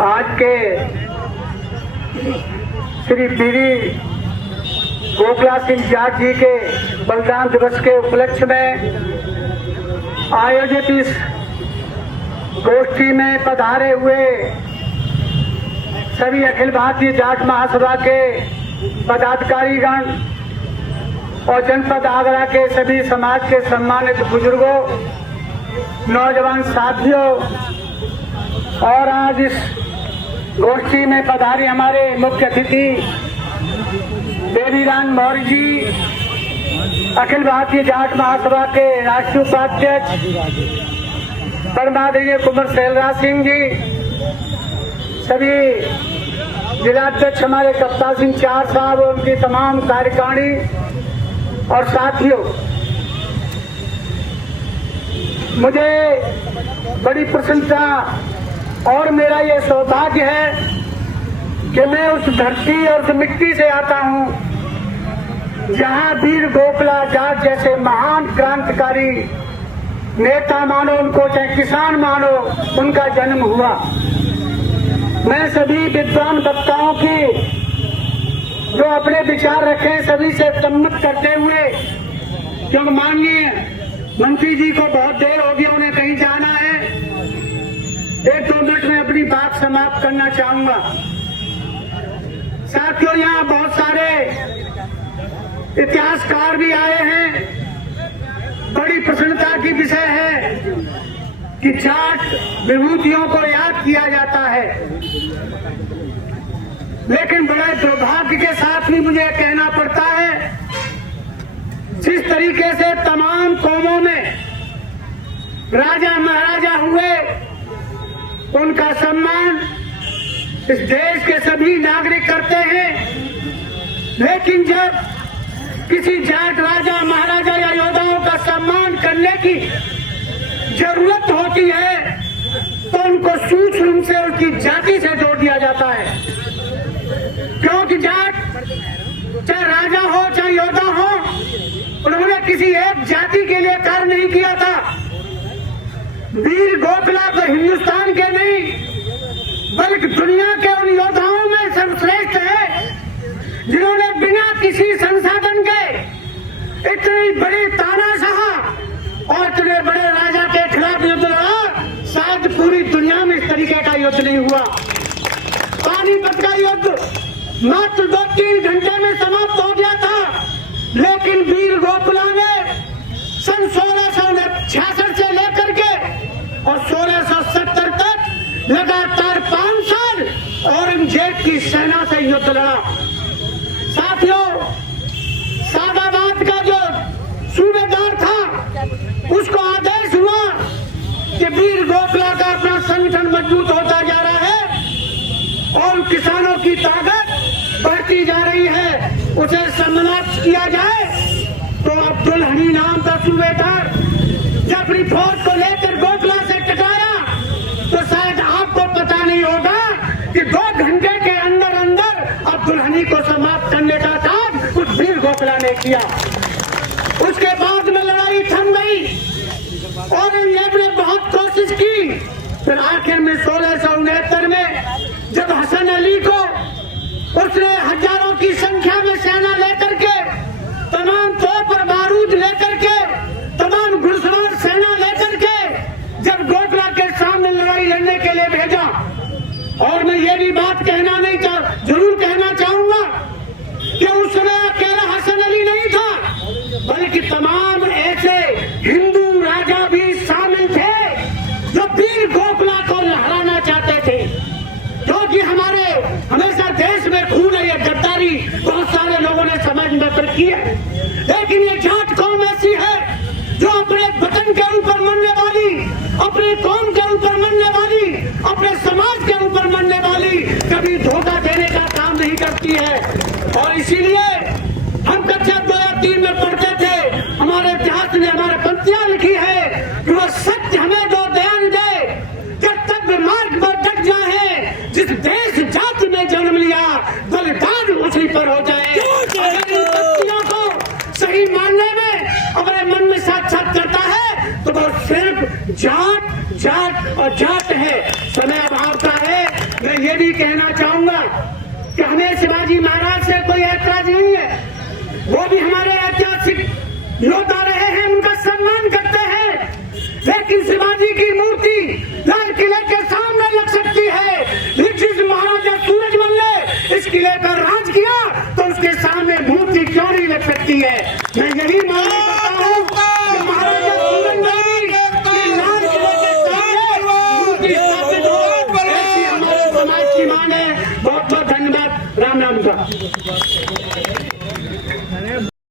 आज के श्री बीरी गोखला सिंह जाट जी के बलिदान दिवस के उपलक्ष्य में आयोजित इस गोष्ठी में पधारे हुए सभी अखिल भारतीय जाट महासभा के पदाधिकारीगण और जनपद आगरा के सभी समाज के सम्मानित बुजुर्गों, नौजवान साथियों और आज इस गोष्ठी में पधारे हमारे मुख्य अतिथि देवीदान मौर्य जी, अखिल भारतीय जाट महासभा के राष्ट्रीय उपाध्यक्ष परमादरणीय कुंवर शैलराज सिंह जी, सभी जिलाध्यक्ष हमारे कप्तान सिंह चार साहब और उनकी तमाम कार्यकारिणी और साथियों, मुझे बड़ी प्रसन्नता और मेरा ये सौभाग्य है कि मैं उस धरती और उस मिट्टी से आता हूँ जहाँ वीर गोखला जाट जैसे महान क्रांतिकारी नेता मानो उनको, चाहे किसान मानो, उनका जन्म हुआ। मैं सभी विद्वान वक्ताओं की जो अपने विचार रखे सभी से सम्मत करते हुए, क्योंकि माननीय मंत्री जी को बहुत देर हो गई, उन्हें कहीं जाना है, 1-2 मिनट में अपनी बात समाप्त करना चाहूंगा। साथियों, यहाँ बहुत सारे इतिहासकार भी आए हैं। बड़ी प्रसन्नता की विषय है कि जाट विभूतियों को याद किया जाता है, लेकिन बड़े दुर्भाग्य के साथ भी मुझे कहना पड़ता है, जिस तरीके से तमाम कौमों में राजा महाराजा हुए, उनका सम्मान इस देश के सभी नागरिक करते हैं, लेकिन जब किसी जाट राजा महाराजा या योद्धाओं का सम्मान करने की जरूरत होती है तो उनको सूक्ष्म रूप से उनकी जाति से जोड़ दिया जाता है। क्योंकि जाट चाहे राजा हो चाहे योद्धा हो, उन्होंने किसी एक जाति के लिए कार्य नहीं किया था। वीर गोखला तो हिंदुस्तान के नहीं बल्कि दुनिया के उन योद्धाओं में सर्वश्रेष्ठ है जिन्होंने बिना किसी संसाधन के इतनी बड़ी तानाशाह और इतने बड़े राजा के खिलाफ युद्ध लड़ा। शायद पूरी दुनिया में इस तरीके का युद्ध नहीं हुआ। पानीपत का युद्ध मात्र 2-3 घंटे में समाप्त हो गया था, लेकिन वीर गोखला ने सन 1666 से लेकर के और 1670 तक लगातार 5 साल औरंगजेब की सेना से युद्ध लड़ा। साथियों, सादाबाद का जो सूबेदार था, उसको आदेश हुआ कि वीर गोखला का अपना संगठन मजबूत होता जा रहा है और किसानों की ताकत बढ़ती जा रही है, उसे सम्मानित किया जाए। तो अब्दुल हनी नाम का सूबेदार जब अपनी फौज को लेकर गोखला से टकराया तो शायद आपको पता नहीं होगा कि 2 घंटे के अंदर अंदर अब्दुल हनी को समाप्त करने का काम उस वीर गोखला ने किया। उसके बाद में लड़ाई थम गई और ने बहुत कोशिश की। फिर आखिर में 1669 में जब हसन अली को उसने हजारों की संख्या में सेना लेकर के, तमाम तोप और बारूद लेकर के, तमाम घुड़सवार सेना लेकर के जब गोखला के सामने लड़ाई लड़ने के लिए भेजा, और मैं ये भी बात जरूर कहना चाहूंगा कि उस समय अकेला हसन अली नहीं था, बल्कि तमाम ऐसे हिंदू राजा भी शामिल थे जो वीर गोखला को लहराना चाहते थे। क्योंकि हमारे हमेशा देश में खून है, ये गद्दारी बहुत सारे लोगों ने समझ में पर की है, लेकिन ये जाट कौम ऐसी है जो अपने वतन के ऊपर मरने वाली, अपने कौम के ऊपर मरने वाली, अपने समाज के ऊपर मरने वाली कभी धोखा देने का काम नहीं करती है। और इसीलिए हम कक्षा 2 या 3 में पढ़ते थे, हमारे इतिहास ने हमारे पंक्तियां लिखी है कि वो सत्य हमें जो ध्यान दे, कर्तव्य मार्ग पर डट जाए, जिस देश जाति में जन्म लिया बलिदान उसी पर हो जाए। अगर इन पंक्तियों को सही मानने में हमारे मन में साक्षात करता है तो बहुत सिर्फ जाट और जाट है। समय अभाव का है। मैं ये भी कहना चाहूंगा कि हमें शिवाजी महाराज से कोई ऐतराज नहीं है, वो भी हमारे ऐतिहासिक योद्धा रहे हैं, उनका सम्मान करते हैं। लेकिन शिवाजी की मूर्ति लाल किले के सामने लग सकती है, लेकिन जिस महाराजा सूरजमल ने इस किले पर राज किया तो उसके सामने मूर्ति क्यों नहीं लग सकती है। मैं यही मानना चाहता हूँ कि महाराजा सूरजमल की लाल किले के सामने मूर्ति स्थापित हो, ऐसी हमारे समाज की मांग है। बहुत बहुत धन्यवाद। राम राम का।